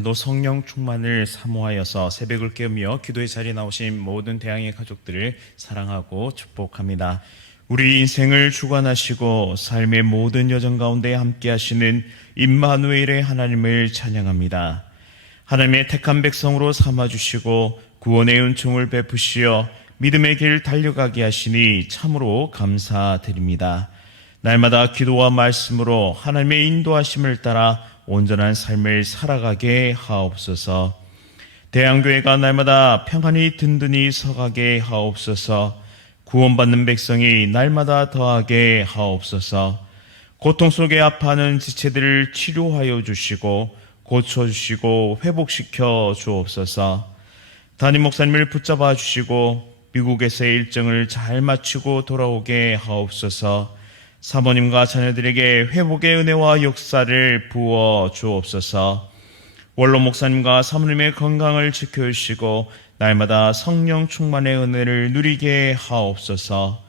오늘도 성령 충만을 사모하여서 새벽을 깨우며 기도의 자리에 나오신 모든 대항의 가족들을 사랑하고 축복합니다. 우리 인생을 주관하시고 삶의 모든 여정 가운데 함께 하시는 임마누엘의 하나님을 찬양합니다. 하나님의 택한 백성으로 삼아주시고 구원의 은총을 베푸시어 믿음의 길 달려가게 하시니 참으로 감사드립니다. 날마다 기도와 말씀으로 하나님의 인도하심을 따라 온전한 삶을 살아가게 하옵소서. 대한교회가 날마다 평안히 든든히 서가게 하옵소서. 구원받는 백성이 날마다 더하게 하옵소서. 고통 속에 아파하는 지체들을 치료하여 주시고 고쳐주시고 회복시켜 주옵소서. 담임 목사님을 붙잡아 주시고 미국에서의 일정을 잘 마치고 돌아오게 하옵소서. 사모님과 자녀들에게 회복의 은혜와 역사를 부어 주옵소서. 원로 목사님과 사모님의 건강을 지켜주시고 날마다 성령 충만의 은혜를 누리게 하옵소서.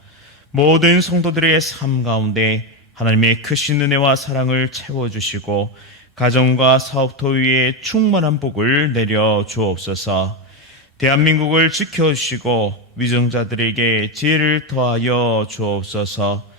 모든 성도들의 삶 가운데 하나님의 크신 은혜와 사랑을 채워주시고 가정과 사업터 위에 충만한 복을 내려 주옵소서. 대한민국을 지켜주시고 위정자들에게 지혜를 더하여 주옵소서.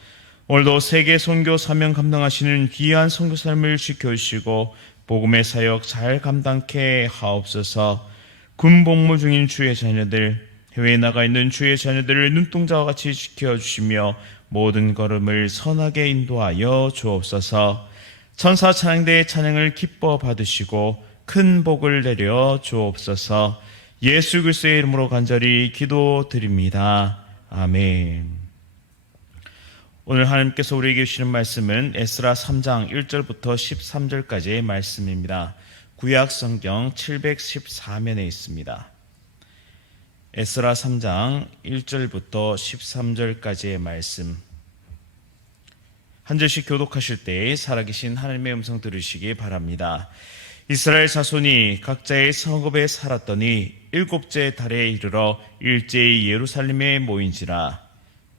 오늘도 세계 선교 사명 감당하시는 귀한 선교사님을 지켜주시고 복음의 사역 잘 감당케 하옵소서. 군복무 중인 주의 자녀들, 해외에 나가 있는 주의 자녀들을 눈동자와 같이 지켜주시며 모든 걸음을 선하게 인도하여 주옵소서. 천사 찬양대의 찬양을 기뻐 받으시고 큰 복을 내려 주옵소서. 예수 그리스도의 이름으로 간절히 기도드립니다. 아멘. 오늘 하나님께서 우리에게 주시는 말씀은 에스라 3장 1절부터 13절까지의 말씀입니다. 구약 성경 714면에 있습니다. 에스라 3장 1절부터 13절까지의 말씀. 한 절씩 교독하실 때 살아계신 하나님의 음성 들으시기 바랍니다. 이스라엘 자손이 각자의 성읍에 살았더니 일곱째 달에 이르러 일제히 예루살렘에 모인지라.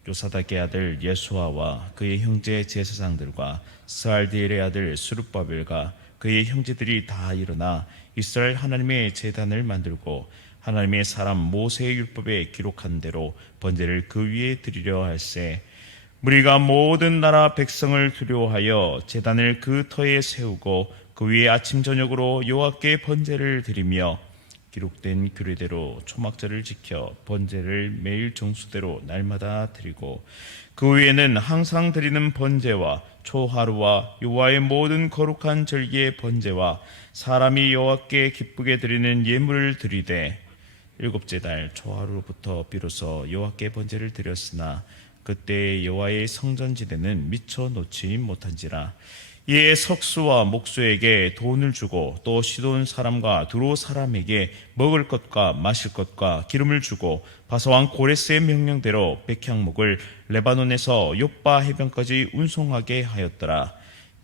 요사닥의 아들 예수아와 그의 형제 제사장들과 스알디엘의 아들 스룹바벨과 그의 형제들이 다 일어나 이스라엘 하나님의 제단을 만들고 하나님의 사람 모세의 율법에 기록한 대로 번제를 그 위에 드리려 할세. 무리가 모든 나라 백성을 두려워하여 제단을 그 터에 세우고 그 위에 아침 저녁으로 여호와께 번제를 드리며 기록된 규례대로 초막절을 지켜 번제를 매일 정수대로 날마다 드리고 그 위에는 항상 드리는 번제와 초하루와 여호와의 모든 거룩한 절기의 번제와 사람이 여호와께 기쁘게 드리는 예물을 드리되 일곱째 달 초하루부터 비로소 여호와께 번제를 드렸으나 그때 여호와의 성전지대는 미처 놓지 못한지라. 이에 석수와 목수에게 돈을 주고 또 시돈 사람과 두로 사람에게 먹을 것과 마실 것과 기름을 주고 바사왕 고레스의 명령대로 백향목을 레바논에서 욥바 해변까지 운송하게 하였더라.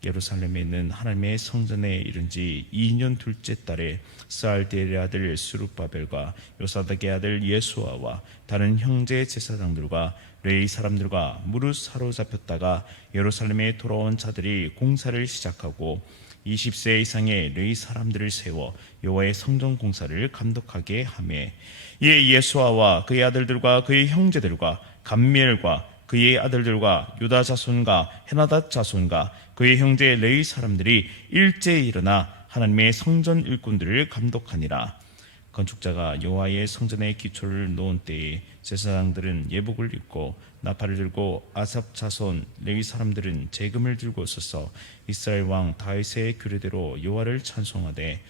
예루살렘에 있는 하나님의 성전에 이른 지 2년 둘째 달에 스알디엘의 아들 스룹바벨과 요사닥의 아들 예수아와 다른 형제 제사장들과 레위 사람들과 무릇 사로잡혔다가 예루살렘에 돌아온 자들이 공사를 시작하고 20세 이상의 레위 사람들을 세워 여호와의 성전 공사를 감독하게 하매 이에 예수아와 그의 아들들과 그의 형제들과 감미엘과 그의 아들들과 유다 자손과 헤나닷 자손과 그의 형제 레위 사람들이 일제히 일어나 하나님의 성전 일꾼들을 감독하니라. 건축자가 여호와의 성전의 기초를 놓은 때에 제사장들은 예복을 입고 나팔을 들고 아삽 자손 레위 사람들은 제금을 들고 서서 이스라엘 왕 다윗의 규례대로 여호와를 찬송하되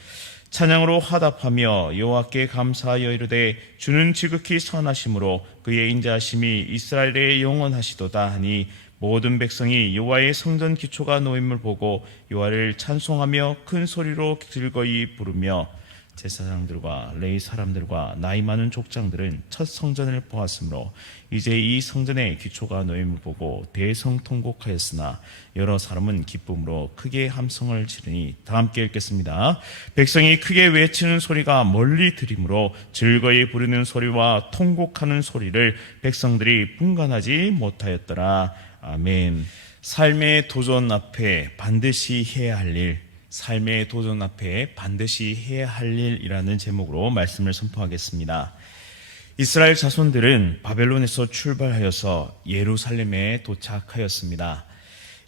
찬양으로 화답하며 여호와께 감사하여 이르되 주는 지극히 선하심으로 그의 인자하심이 이스라엘의 영원하시도다 하니 모든 백성이 여호와의 성전 기초가 놓임을 보고 여호와를 찬송하며 큰 소리로 즐거이 부르며 제사장들과 레위 사람들과 나이 많은 족장들은 첫 성전을 보았으므로 이제 이 성전의 기초가 놓임을 보고 대성통곡하였으나 여러 사람은 기쁨으로 크게 함성을 지르니. 다 함께 읽겠습니다. 백성이 크게 외치는 소리가 멀리 들리므로 즐거이 부르는 소리와 통곡하는 소리를 백성들이 분간하지 못하였더라. 아멘. 삶의 도전 앞에 반드시 해야 할 일, 삶의 도전 앞에 반드시 해야 할 일이라는 제목으로 말씀을 선포하겠습니다. 이스라엘 자손들은 바벨론에서 출발하여서 예루살렘에 도착하였습니다.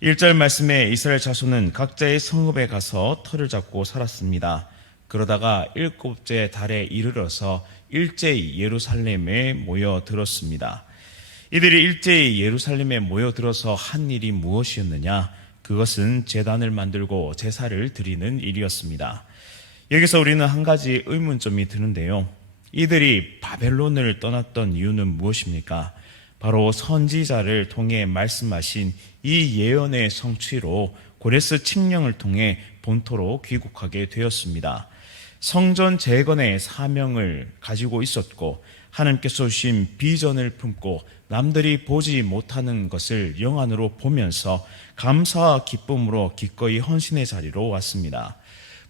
1절 말씀에 이스라엘 자손은 각자의 성읍에 가서 터를 잡고 살았습니다. 그러다가 7째 달에 이르러서 일제히 예루살렘에 모여들었습니다. 이들이 일제히 예루살렘에 모여들어서 한 일이 무엇이었느냐? 그것은 제단을 만들고 제사를 드리는 일이었습니다. 여기서 우리는 한 가지 의문점이 드는데요. 이들이 바벨론을 떠났던 이유는 무엇입니까? 바로 선지자를 통해 말씀하신 이 예언의 성취로 고레스 칙령을 통해 본토로 귀국하게 되었습니다. 성전 재건의 사명을 가지고 있었고 하나님께서 주신 비전을 품고 남들이 보지 못하는 것을 영안으로 보면서 감사와 기쁨으로 기꺼이 헌신의 자리로 왔습니다.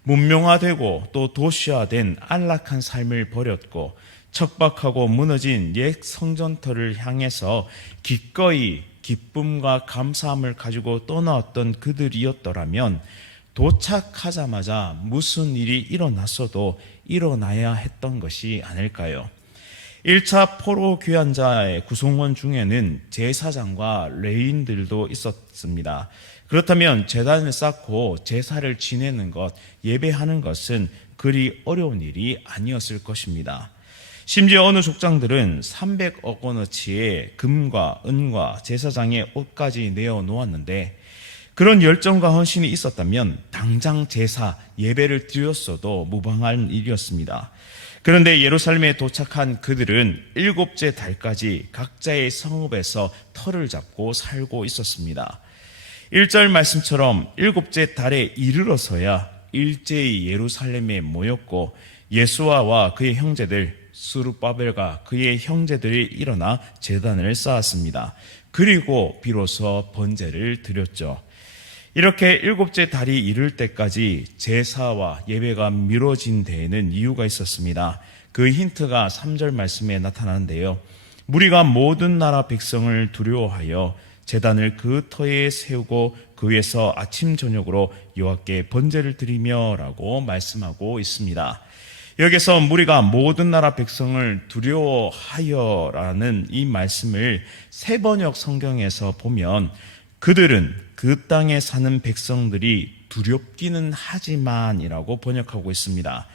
문명화되고 또 도시화된 안락한 삶을 버렸고 척박하고 무너진 옛 성전터를 향해서 기꺼이 기쁨과 감사함을 가지고 떠나왔던 그들이었더라면 도착하자마자 무슨 일이 일어났어도 일어나야 했던 것이 아닐까요? 1차 포로 귀환자의 구성원 중에는 제사장과 레위인들도 있었습니다. 그렇다면 제단을 쌓고 제사를 지내는 것, 예배하는 것은 그리 어려운 일이 아니었을 것입니다. 심지어 어느 족장들은 300억 원어치의 금과 은과 제사장의 옷까지 내어놓았는데 그런 열정과 헌신이 있었다면 당장 제사, 예배를 드렸어도 무방한 일이었습니다. 그런데 예루살렘에 도착한 그들은 7째 달까지 각자의 성읍에서 터를 잡고 살고 있었습니다. 1절 말씀처럼 7째 달에 이르러서야 일제히 예루살렘에 모였고 예수아와 그의 형제들 스룹바벨과 그의 형제들이 일어나 제단을 쌓았습니다. 그리고 비로소 번제를 드렸죠. 이렇게 7째 달이 이를 때까지 제사와 예배가 미뤄진 데에는 이유가 있었습니다. 그 힌트가 3절 말씀에 나타나는데요. 무리가 모든 나라 백성을 두려워하여 제단을 그 터에 세우고 그 위에서 아침 저녁으로 여호와께 번제를 드리며 라고 말씀하고 있습니다. 여기서 무리가 모든 나라 백성을 두려워하여라는 이 말씀을 세번역 성경에서 보면 그들은 그 땅에 사는 백성들이 두렵기는 하지만이라고 번역하고 있습니다.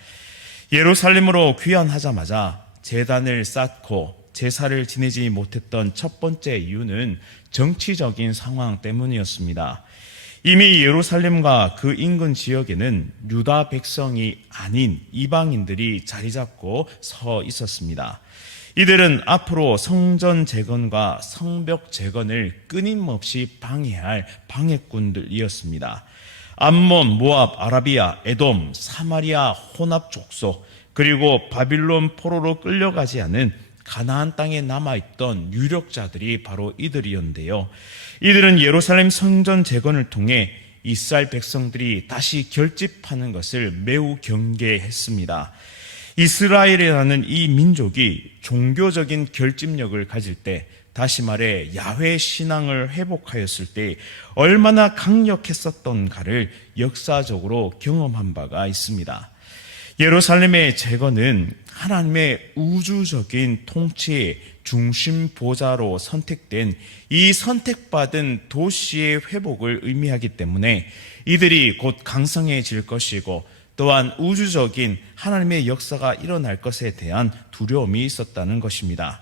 예루살렘으로 귀환하자마자 제단을 쌓고 제사를 지내지 못했던 첫 번째 이유는 정치적인 상황 때문이었습니다. 이미 예루살렘과 그 인근 지역에는 유다 백성이 아닌 이방인들이 자리 잡고 서 있었습니다. 이들은 앞으로 성전 재건과 성벽 재건을 끊임없이 방해할 방해꾼들이었습니다. 암몬, 모압, 아라비아, 에돔, 사마리아 혼합 족속, 그리고 바빌론 포로로 끌려가지 않은 가나안 땅에 남아있던 유력자들이 바로 이들이었는데요. 이들은 예루살렘 성전 재건을 통해 이스라엘 백성들이 다시 결집하는 것을 매우 경계했습니다. 이스라엘이라는 이 민족이 종교적인 결집력을 가질 때, 다시 말해 야훼 신앙을 회복하였을 때 얼마나 강력했었던가를 역사적으로 경험한 바가 있습니다. 예루살렘의 재건은 하나님의 우주적인 통치의 중심 보좌로 선택된 이 선택받은 도시의 회복을 의미하기 때문에 이들이 곧 강성해질 것이고 또한 우주적인 하나님의 역사가 일어날 것에 대한 두려움이 있었다는 것입니다.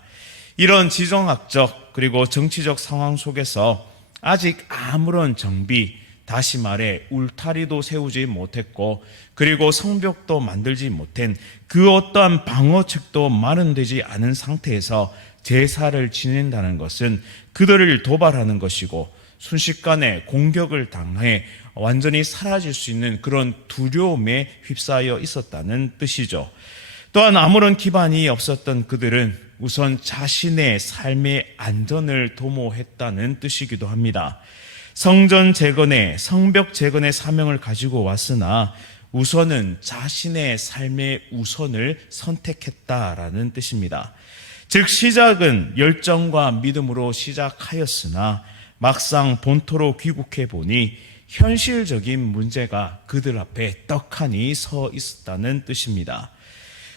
이런 지정학적 그리고 정치적 상황 속에서 아직 아무런 정비, 다시 말해 울타리도 세우지 못했고 그리고 성벽도 만들지 못한 그 어떠한 방어책도 마련되지 않은 상태에서 제사를 지낸다는 것은 그들을 도발하는 것이고 순식간에 공격을 당해 완전히 사라질 수 있는 그런 두려움에 휩싸여 있었다는 뜻이죠. 또한 아무런 기반이 없었던 그들은 우선 자신의 삶의 안전을 도모했다는 뜻이기도 합니다. 성전 재건의, 성벽 재건의 사명을 가지고 왔으나 우선은 자신의 삶의 우선을 선택했다라는 뜻입니다. 즉 시작은 열정과 믿음으로 시작하였으나 막상 본토로 귀국해 보니 현실적인 문제가 그들 앞에 떡하니 서 있었다는 뜻입니다.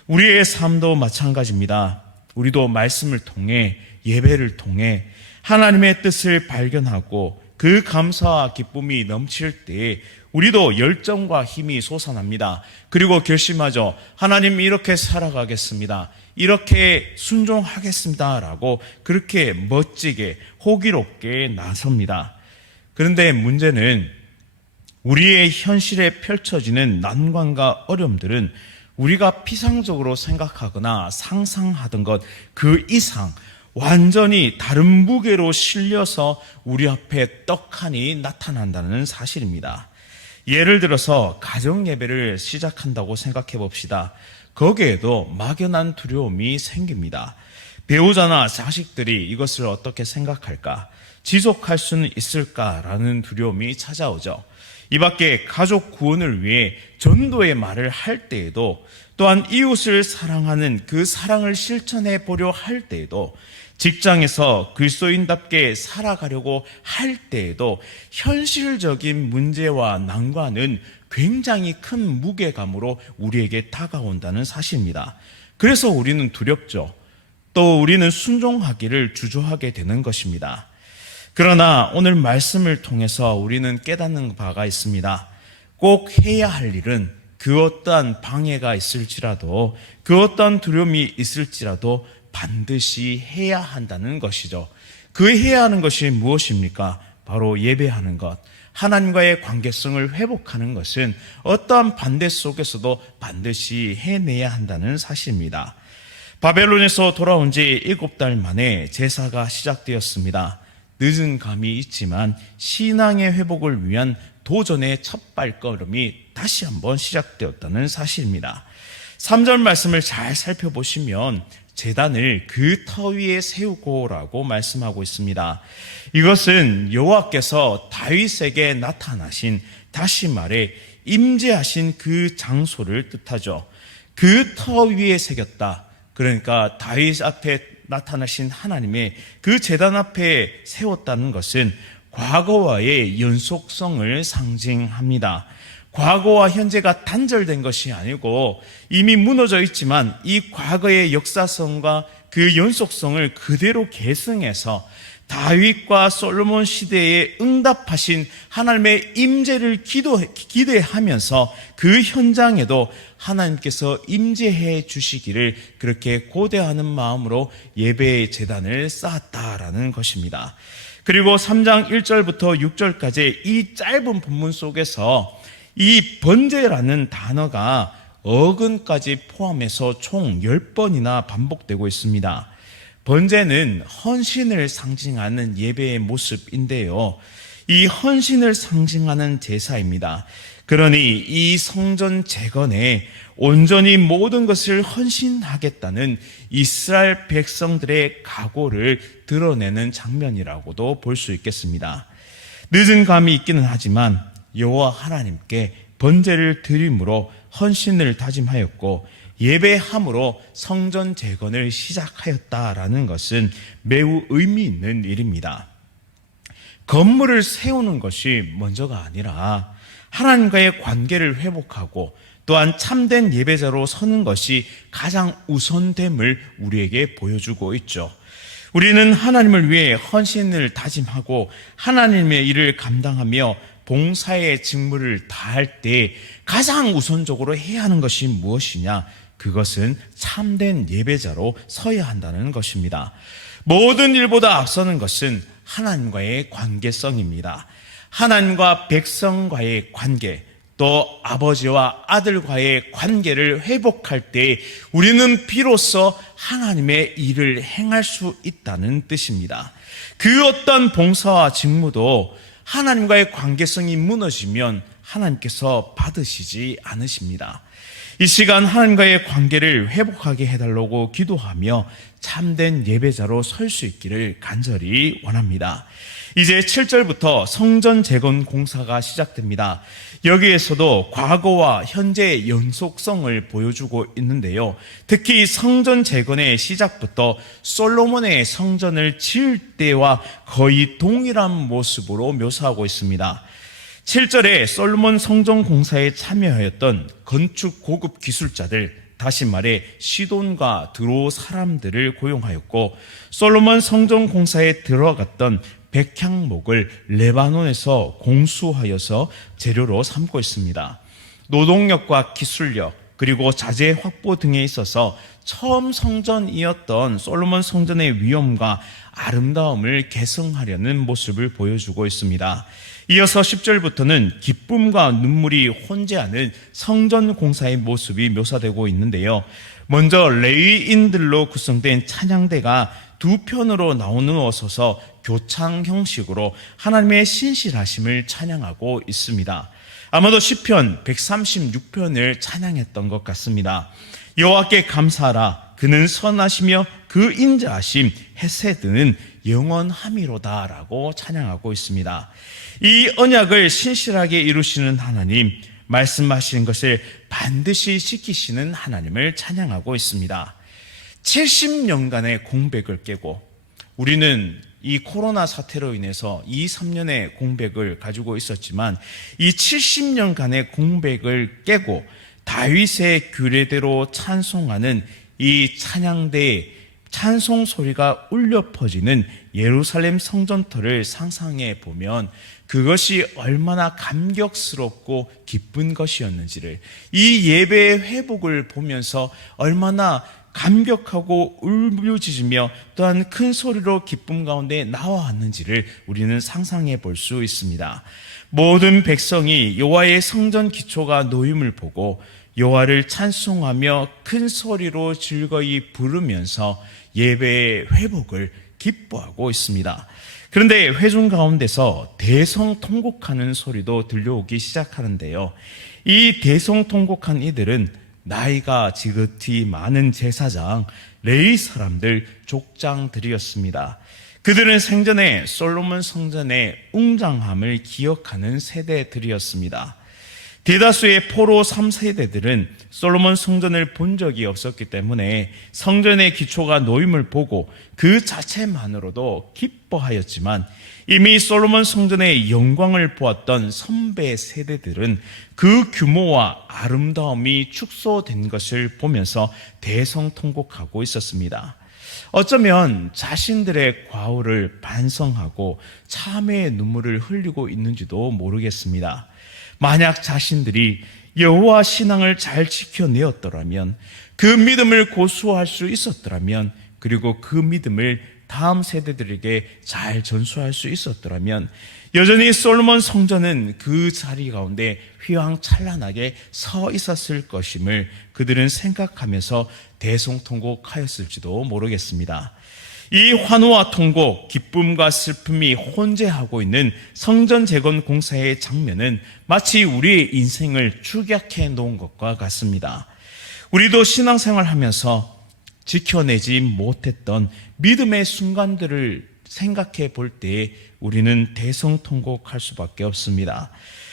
우리의 삶도 마찬가지입니다. 우리도 말씀을 통해, 예배를 통해 하나님의 뜻을 발견하고 그 감사와 기쁨이 넘칠 때에 우리도 열정과 힘이 솟아납니다. 그리고 결심하죠. 하나님, 이렇게 살아가겠습니다. 이렇게 순종하겠습니다. 라고 그렇게 멋지게 호기롭게 나섭니다. 그런데 문제는 우리의 현실에 펼쳐지는 난관과 어려움들은 우리가 피상적으로 생각하거나 상상하던 것 그 이상 완전히 다른 무게로 실려서 우리 앞에 떡하니 나타난다는 사실입니다. 예를 들어서 가정 예배를 시작한다고 생각해 봅시다. 거기에도 막연한 두려움이 생깁니다. 배우자나 자식들이 이것을 어떻게 생각할까? 지속할 수는 있을까라는 두려움이 찾아오죠. 이 밖에 가족 구원을 위해 전도의 말을 할 때에도, 또한 이웃을 사랑하는 그 사랑을 실천해 보려 할 때에도, 직장에서 그리스도인답게 살아가려고 할 때에도 현실적인 문제와 난관은 굉장히 큰 무게감으로 우리에게 다가온다는 사실입니다. 그래서 우리는 두렵죠. 또 우리는 순종하기를 주저하게 되는 것입니다. 그러나 오늘 말씀을 통해서 우리는 깨닫는 바가 있습니다. 꼭 해야 할 일은 그 어떠한 방해가 있을지라도, 그 어떠한 두려움이 있을지라도 반드시 해야 한다는 것이죠. 그 해야 하는 것이 무엇입니까? 바로 예배하는 것. 하나님과의 관계성을 회복하는 것은 어떠한 반대 속에서도 반드시 해내야 한다는 사실입니다. 바벨론에서 돌아온 지 7달 만에 제사가 시작되었습니다. 늦은 감이 있지만 신앙의 회복을 위한 도전의 첫 발걸음이 다시 한번 시작되었다는 사실입니다. 3절 말씀을 잘 살펴보시면 제단을 그 터 위에 세우고라고 말씀하고 있습니다. 이것은 여호와께서 다윗에게 나타나신, 다시 말해 임재하신 그 장소를 뜻하죠. 그 터 위에 새겼다. 그러니까 다윗 앞에 나타나신 하나님의 그 제단 앞에 세웠다는 것은 과거와의 연속성을 상징합니다. 과거와 현재가 단절된 것이 아니고 이미 무너져 있지만 이 과거의 역사성과 그 연속성을 그대로 계승해서 다윗과 솔로몬 시대에 응답하신 하나님의 임재를 기대하면서 그 현장에도 하나님께서 임재해 주시기를 그렇게 고대하는 마음으로 예배의 제단을 쌓았다라는 것입니다. 그리고 3장 1절부터 6절까지 이 짧은 본문 속에서 이 번제라는 단어가 어근까지 포함해서 총 10번이나 반복되고 있습니다. 번제는 헌신을 상징하는 예배의 모습인데요. 이 헌신을 상징하는 제사입니다. 그러니 이 성전 재건에 온전히 모든 것을 헌신하겠다는 이스라엘 백성들의 각오를 드러내는 장면이라고도 볼 수 있겠습니다. 늦은 감이 있기는 하지만 여호와 하나님께 번제를 드림으로 헌신을 다짐하였고 예배함으로 성전 재건을 시작하였다라는 것은 매우 의미 있는 일입니다. 건물을 세우는 것이 먼저가 아니라 하나님과의 관계를 회복하고 또한 참된 예배자로 서는 것이 가장 우선됨을 우리에게 보여주고 있죠. 우리는 하나님을 위해 헌신을 다짐하고 하나님의 일을 감당하며 봉사의 직무를 다할 때 가장 우선적으로 해야 하는 것이 무엇이냐? 그것은 참된 예배자로 서야 한다는 것입니다. 모든 일보다 앞서는 것은 하나님과의 관계성입니다. 하나님과 백성과의 관계, 또 아버지와 아들과의 관계를 회복할 때 우리는 비로소 하나님의 일을 행할 수 있다는 뜻입니다. 그 어떤 봉사와 직무도 하나님과의 관계성이 무너지면 하나님께서 받으시지 않으십니다. 이 시간 하나님과의 관계를 회복하게 해달라고 기도하며 참된 예배자로 설 수 있기를 간절히 원합니다. 이제 7절부터 성전 재건 공사가 시작됩니다. 여기에서도 과거와 현재의 연속성을 보여주고 있는데요. 특히 성전 재건의 시작부터 솔로몬의 성전을 지을 때와 거의 동일한 모습으로 묘사하고 있습니다. 7절에 솔로몬 성전 공사에 참여하였던 건축 고급 기술자들, 다시 말해 시돈과 드로 사람들을 고용하였고, 솔로몬 성전 공사에 들어갔던 백향목을 레바논에서 공수하여서 재료로 삼고 있습니다. 노동력과 기술력, 그리고 자재 확보 등에 있어서 처음 성전이었던 솔로몬 성전의 위엄과 아름다움을 개성하려는 모습을 보여주고 있습니다. 이어서 10절부터는 기쁨과 눈물이 혼재하는 성전 공사의 모습이 묘사되고 있는데요. 먼저 레위인들로 구성된 찬양대가 두 편으로 나누어서서 교창 형식으로 하나님의 신실하심을 찬양하고 있습니다. 아마도 시편 136편을 찬양했던 것 같습니다. 여호와께 감사하라, 그는 선하시며 그 인자하심 헤세드는 영원함이로다라고 찬양하고 있습니다. 이 언약을 신실하게 이루시는 하나님, 말씀하시는 것을 반드시 지키시는 하나님을 찬양하고 있습니다. 70년간의 공백을 깨고, 우리는 이 코로나 사태로 인해서 2, 3년의 공백을 가지고 있었지만 이 70년간의 공백을 깨고 다윗의 규례대로 찬송하는 이 찬양대의 찬송 소리가 울려 퍼지는 예루살렘 성전터를 상상해 보면 그것이 얼마나 감격스럽고 기쁜 것이었는지를, 이 예배의 회복을 보면서 얼마나 감격하고 울부짖으며 또한 큰 소리로 기쁨 가운데 나와왔는지를 우리는 상상해 볼 수 있습니다. 모든 백성이 여호와의 성전 기초가 놓임을 보고 여호와를 찬송하며 큰 소리로 즐거이 부르면서 예배의 회복을 기뻐하고 있습니다. 그런데 회중 가운데서 대성통곡하는 소리도 들려오기 시작하는데요. 이 대성통곡한 이들은 나이가 지긋히 많은 제사장, 레위 사람들, 족장들이었습니다. 그들은 생전에 솔로몬 성전의 웅장함을 기억하는 세대들이었습니다. 대다수의 포로 3세대들은 솔로몬 성전을 본 적이 없었기 때문에 성전의 기초가 놓임을 보고 그 자체만으로도 기뻐하였지만, 이미 솔로몬 성전의 영광을 보았던 선배 세대들은 그 규모와 아름다움이 축소된 것을 보면서 대성통곡하고 있었습니다. 어쩌면 자신들의 과오를 반성하고 참회의 눈물을 흘리고 있는지도 모르겠습니다. 만약 자신들이 여호와 신앙을 잘 지켜내었더라면, 그 믿음을 고수할 수 있었더라면, 그리고 그 믿음을 다음 세대들에게 잘 전수할 수 있었더라면 여전히 솔로몬 성전은 그 자리 가운데 휘황찬란하게 서 있었을 것임을 그들은 생각하면서 대성통곡하였을지도 모르겠습니다. 이 환호와 통곡, 기쁨과 슬픔이 혼재하고 있는 성전 재건 공사의 장면은 마치 우리의 인생을 축약해 놓은 것과 같습니다. 우리도 신앙생활 하면서 지켜내지 못했던 믿음의 순간들을 생각해 볼 때에 우리는 대성통곡할 수밖에 없습니다.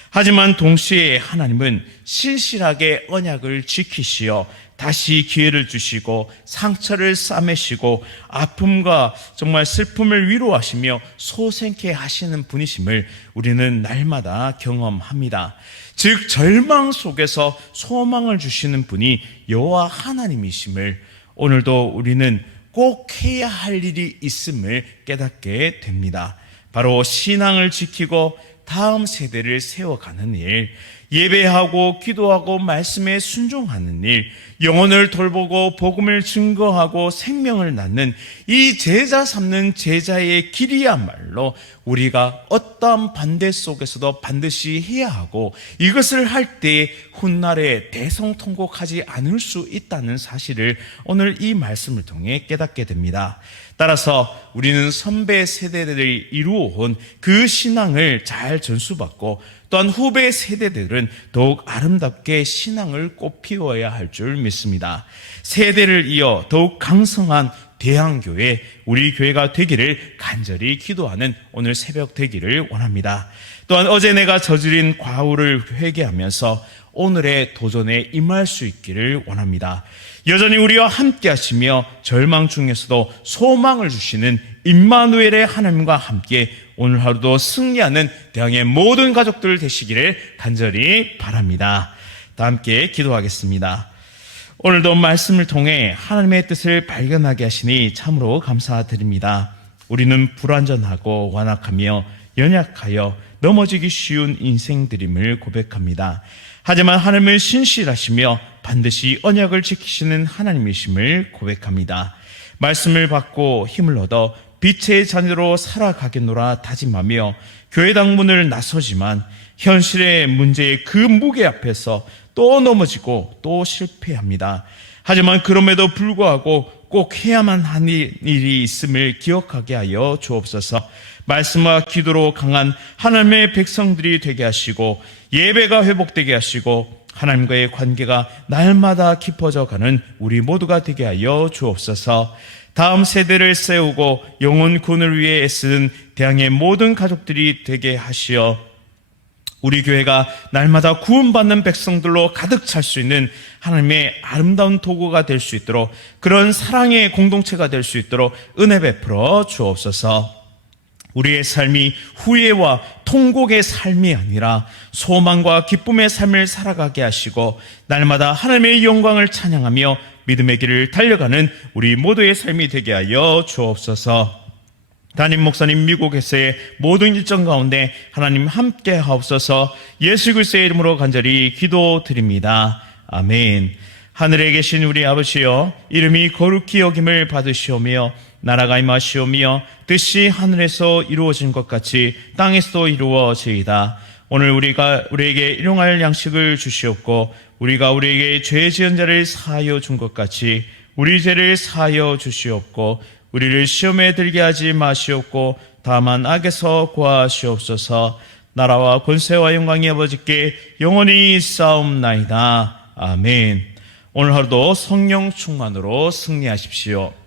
하지만 동시에 하나님은 신실하게 언약을 지키시어 다시 기회를 주시고 상처를 싸매시고 아픔과 정말 슬픔을 위로하시며 소생케 하시는 분이심을 우리는 날마다 경험합니다. 즉 절망 속에서 소망을 주시는 분이 여호와 하나님이심을 오늘도 우리는 꼭 해야 할 일이 있음을 깨닫게 됩니다. 바로 신앙을 지키고 다음 세대를 세워가는 일, 예배하고 기도하고 말씀에 순종하는 일, 영혼을 돌보고 복음을 증거하고 생명을 낳는 이 제자 삼는 제자의 길이야말로 우리가 어떠한 반대 속에서도 반드시 해야 하고, 이것을 할 때 훗날에 대성통곡하지 않을 수 있다는 사실을 오늘 이 말씀을 통해 깨닫게 됩니다. 따라서 우리는 선배 세대들이 이루어온 그 신앙을 잘 전수받고, 또한 후배 세대들은 더욱 아름답게 신앙을 꽃피워야 할 줄 믿습니다. 세대를 이어 더욱 강성한 대항교회, 우리 교회가 되기를 간절히 기도하는 오늘 새벽 되기를 원합니다. 또한 어제 내가 저지른 과오를 회개하면서 오늘의 도전에 임할 수 있기를 원합니다. 여전히 우리와 함께 하시며 절망 중에서도 소망을 주시는 임마누엘의 하나님과 함께 오늘 하루도 승리하는 대항의 모든 가족들 되시기를 간절히 바랍니다. 다 함께 기도하겠습니다. 오늘도 말씀을 통해 하나님의 뜻을 발견하게 하시니 참으로 감사드립니다. 우리는 불완전하고 완악하며 연약하여 넘어지기 쉬운 인생들임을 고백합니다. 하지만 하나님은 신실하시며 반드시 언약을 지키시는 하나님이심을 고백합니다. 말씀을 받고 힘을 얻어 빛의 자녀로 살아가겠노라 다짐하며 교회당 문을 나서지만 현실의 문제의 그 무게 앞에서 또 넘어지고 또 실패합니다. 하지만 그럼에도 불구하고 꼭 해야만 하는 일이 있음을 기억하게 하여 주옵소서. 말씀과 기도로 강한 하나님의 백성들이 되게 하시고 예배가 회복되게 하시고 하나님과의 관계가 날마다 깊어져 가는 우리 모두가 되게 하여 주옵소서. 다음 세대를 세우고 영혼 구원을 위해 애쓰는 대항의 모든 가족들이 되게 하시어 우리 교회가 날마다 구원받는 백성들로 가득 찰 수 있는 하나님의 아름다운 도구가 될 수 있도록, 그런 사랑의 공동체가 될 수 있도록 은혜 베풀어 주옵소서. 우리의 삶이 후회와 통곡의 삶이 아니라 소망과 기쁨의 삶을 살아가게 하시고 날마다 하나님의 영광을 찬양하며 믿음의 길을 달려가는 우리 모두의 삶이 되게 하여 주옵소서. 담임 목사님 미국에서의 모든 일정 가운데 하나님 함께 하옵소서. 예수 그리스도의 이름으로 간절히 기도드립니다. 아멘. 하늘에 계신 우리 아버지여, 이름이 거룩히 여김을 받으시오며 나라가 임하시오며 뜻이 하늘에서 이루어진 것 같이 땅에서도 이루어지이다. 오늘 우리에게 일용할 양식을 주시옵고 우리가 우리에게 죄 지은 자를 사하여 준 것 같이 우리 죄를 사하여 주시옵고 우리를 시험에 들게 하지 마시옵고 다만 악에서 구하시옵소서. 나라와 권세와 영광이 아버지께 영원히 있사옵나이다. 아멘. 오늘 하루도 성령 충만으로 승리하십시오.